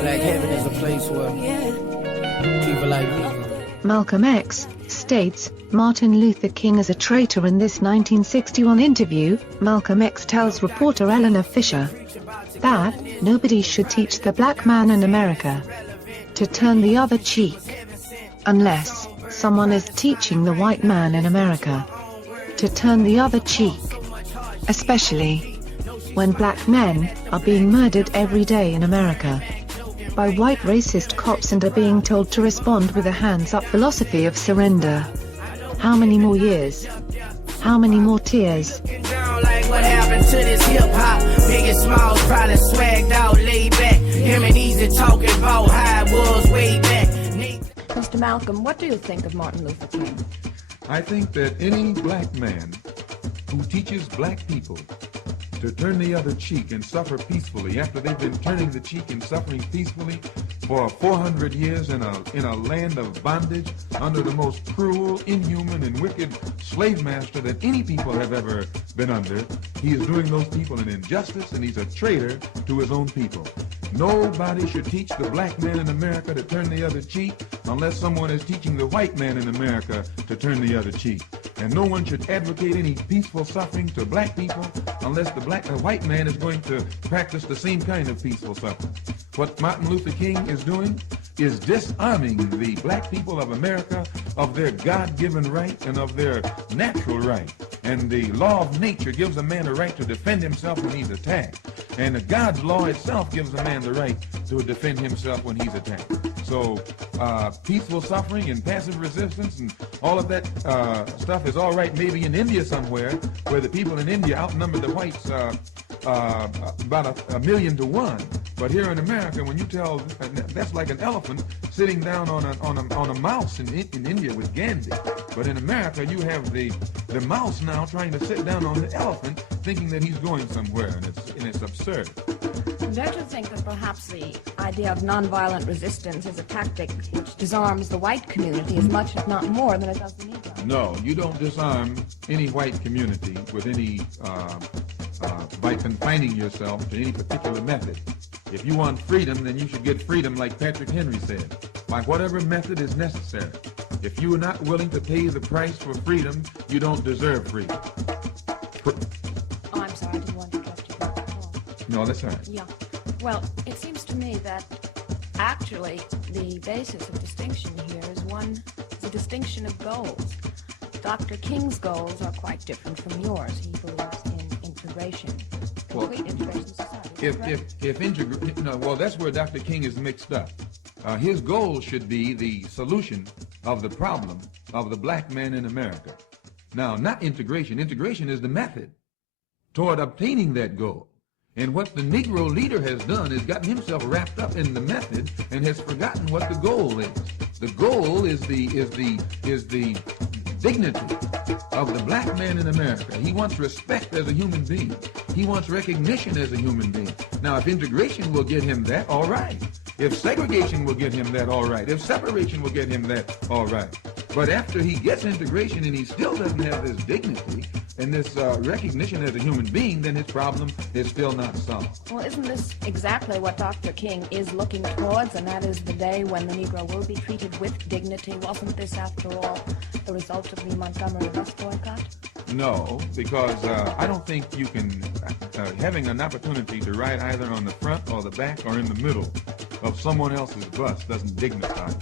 Black heaven is a place where people like me. Malcolm X states Martin Luther King is a traitor. In this 1961 interview, Malcolm X tells reporter Eleanor Fisher that nobody should teach the black man in America to turn the other cheek unless someone is teaching the white man in America to turn the other cheek, especially when black men are being murdered every day in America by white racist cops and are being told to respond with a hands-up philosophy of surrender. How many more years? How many more tears? Like what happened to this hip-hop? Big and small, probably swagged out, laid back. Him and Easy talking about how it was way back. Mr. Malcolm, what do you think of Martin Luther King? I think that any black man who teaches black people to turn the other cheek and suffer peacefully after they've been turning the cheek and suffering peacefully for 400 years in a land of bondage under the most cruel, inhuman, and wicked slave master that any people have ever been under. He is doing those people an injustice, and he's a traitor to his own people. Nobody should teach the black man in America to turn the other cheek unless someone is teaching the white man in America to turn the other cheek. And no one should advocate any peaceful suffering to black people unless the white man is going to practice the same kind of peaceful suffering. What Martin Luther King is doing is disarming the black people of America of their God-given right and of their natural right. And the law of nature gives a man the right to defend himself when he's attacked. And God's law itself gives a man the right to defend himself when he's attacked. So peaceful suffering and passive resistance and all of that stuff is all right maybe in India somewhere, where the people in India outnumber the whites about a million to one. But here in America, when you tell, that's like an elephant sitting down on a mouse in India with Gandhi. But in America, you have the mouse now trying to sit down on the elephant, thinking that he's going somewhere, and it's absurd. Don't you think that perhaps the idea of nonviolent resistance is a tactic which disarms the white community as much, if not more, than it does the Negro? No, you don't disarm any white community with any by confining yourself to any particular method. If you want freedom, then you should get freedom like Patrick Henry said, by whatever method is necessary. If you are not willing to pay the price for freedom, you don't deserve freedom. Oh, I'm sorry, I didn't want to interrupt you. No, that's all right. Yeah. Well, it seems to me that actually the basis of distinction here is the distinction of goals. Dr. King's goals are quite different from yours. He believes in integration, complete integration of society. Well, that's where Dr. King is mixed up. His goal should be the solution of the problem of the black man in America. Now, not integration. Integration is the method toward obtaining that goal. And what the Negro leader has done is gotten himself wrapped up in the method and has forgotten what the goal is. The goal is the dignity of the black man in America. He wants respect as a human being. He wants recognition as a human being. Now, if integration will get him that, all right. If segregation will get him that, all right. If separation will get him that, all right. But after he gets integration and he still doesn't have this dignity and this recognition as a human being, then his problem is still not solved. Well, isn't this exactly what Dr. King is looking towards, and that is the day when the Negro will be treated with dignity? Wasn't this, after all, the result of the Montgomery bus boycott? No, because I don't think you can, having an opportunity to ride either on the front or the back or in the middle of someone else's bus doesn't dignify you.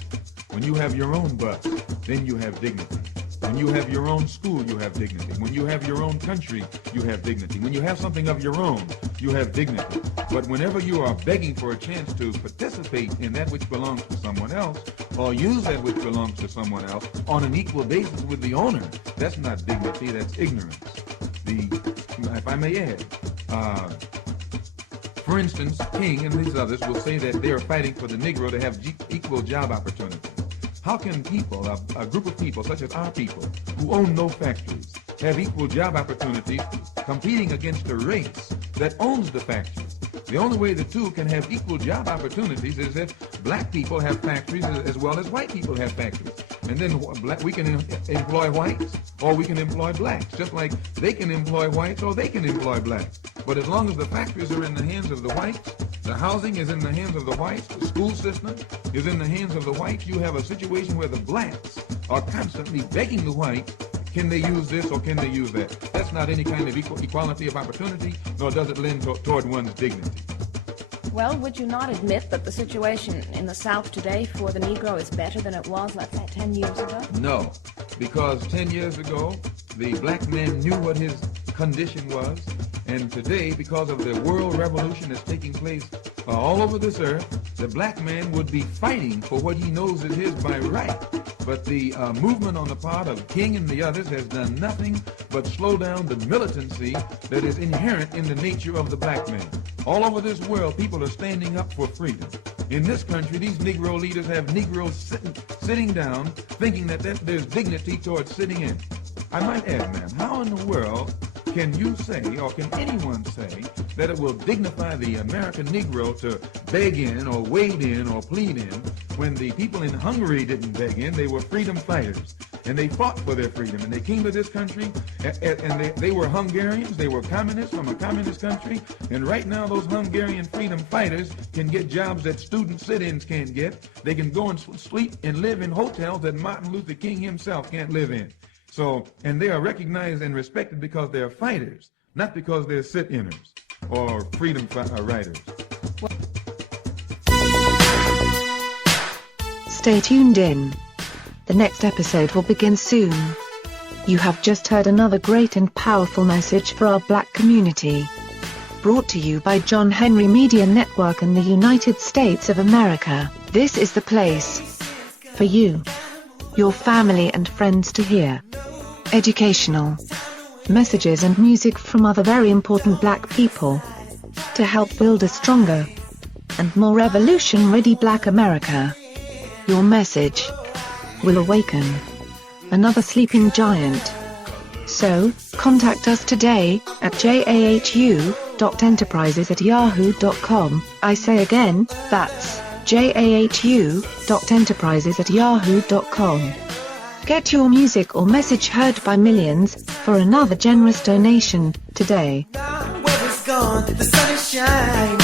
When you have your own bus, then you have dignity. When you have your own school, you have dignity. When you have your own country, you have dignity. When you have something of your own, you have dignity. But whenever you are begging for a chance to participate in that which belongs to someone else, or use that which belongs to someone else on an equal basis with the owner, that's not dignity, that's ignorance. If I may add, for instance, King and these others will say that they are fighting for the Negro to have equal job opportunities. How can people, a group of people such as our people, who own no factories, have equal job opportunities competing against a race that owns the factories? The only way the two can have equal job opportunities is if black people have factories as well as white people have factories. And then we can employ whites or we can employ blacks, just like they can employ whites or they can employ blacks. But as long as the factories are in the hands of the whites, the housing is in the hands of the whites, the school system is in the hands of the whites, you have a situation where the blacks are constantly begging the whites, can they use this or can they use that? That's not any kind of equality of opportunity, nor does it lend toward one's dignity. Well, would you not admit that the situation in the South today for the Negro is better than it was, let's say, 10 years ago? No, because 10 years ago, the black man knew what his condition was, and today, because of the world revolution that's taking place all over this earth, the black man would be fighting for what he knows is his by right. But the movement on the part of King and the others has done nothing but slow down the militancy that is inherent in the nature of the black man. All over this world, people are standing up for freedom. In this country, these Negro leaders have Negroes sitting down, thinking that there's dignity towards sitting in. I might add, ma'am, how in the world can you say, or can anyone say, that it will dignify the American Negro to beg in or wade in or plead in when the people in Hungary didn't beg in? They were freedom fighters, and they fought for their freedom, and they came to this country, and they were Hungarians, they were communists from a communist country, and right now those Hungarian freedom fighters can get jobs that student sit-ins can't get. They can go and sleep and live in hotels that Martin Luther King himself can't live in. So, and they are recognized and respected because they're fighters, not because they're sit-inners or freedom writers. Stay tuned in. The next episode will begin soon. You have just heard another great and powerful message for our black community. Brought to you by John Henry Media Network and the United States of America. This is the place for you, your family and friends to hear educational messages and music from other very important black people to help build a stronger and more revolution-ready black America. Your message will awaken another sleeping giant. So, contact us today at jahu.enterprises@yahoo.com. I say again, that's jahu.enterprises@yahoo.com. Get your music or message heard by millions for another generous donation today. Where it's gone, the sun is shining.